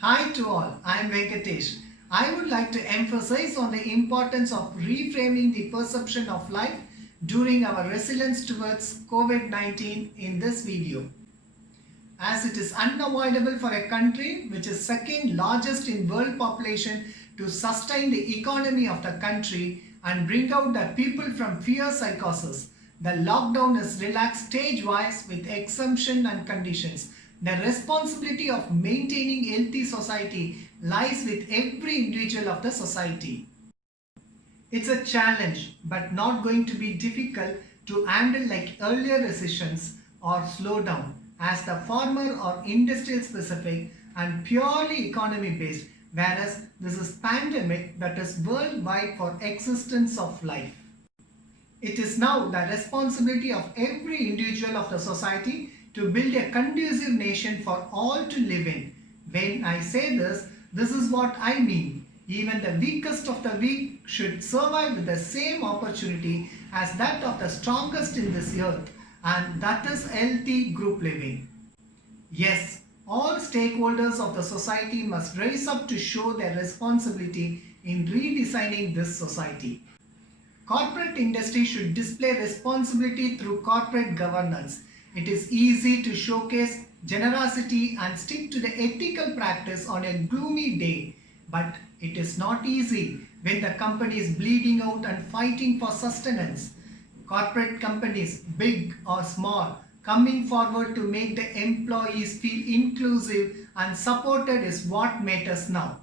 Hi to all, I am Venkatesh. I would like to emphasize on the importance of reframing the perception of life during our resilience towards COVID-19 in this video. As it is unavoidable for a country which is second largest in world population to sustain the economy of the country and bring out the people from fear psychosis. The lockdown is relaxed stage-wise with exemption and conditions. The responsibility of maintaining healthy society lies with every individual of the society. It's a challenge, but not going to be difficult to handle like earlier recessions or slowdown, as the former are industrial specific and purely economy based, whereas this is pandemic that is worldwide for existence of life. It is now the responsibility of every individual of the society to build a conducive nation for all to live in. When I say this is what I mean. Even the weakest of the weak should survive with the same opportunity as that of the strongest in this earth, and that is healthy group living. Yes, all stakeholders of the society must rise up to show their responsibility in redesigning this society. Corporate industry should display responsibility through corporate governance. It is easy to showcase generosity and stick to the ethical practice on a gloomy day, but it is not easy when the company is bleeding out and fighting for sustenance. Corporate companies, big or small, coming forward to make the employees feel inclusive and supported is what matters now.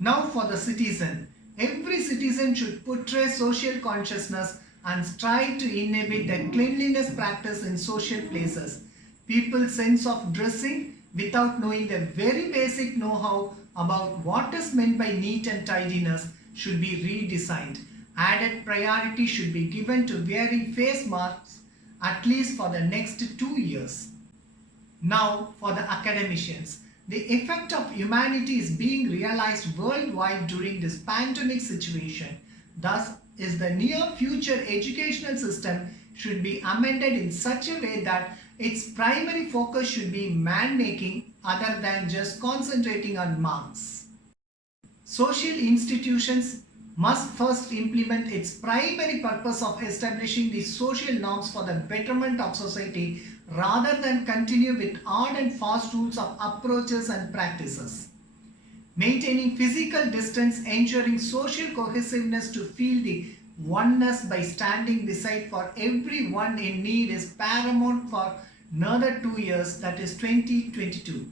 Now for the citizen. Every citizen should portray social consciousness and strive to inhibit the cleanliness practice in social places. People's sense of dressing without knowing the very basic know-how about what is meant by neat and tidiness should be redesigned. Added priority should be given to wearing face masks at least for the next 2 years. Now for the academicians. The effect of humanity is being realized worldwide during this pandemic situation. Thus, is the near future educational system should be amended in such a way that its primary focus should be man-making other than just concentrating on marks. Social institutions must first implement its primary purpose of establishing the social norms for the betterment of society rather than continue with hard and fast rules of approaches and practices. Maintaining physical distance, ensuring social cohesiveness to feel the oneness by standing beside for everyone in need is paramount for another 2 years, that is 2022.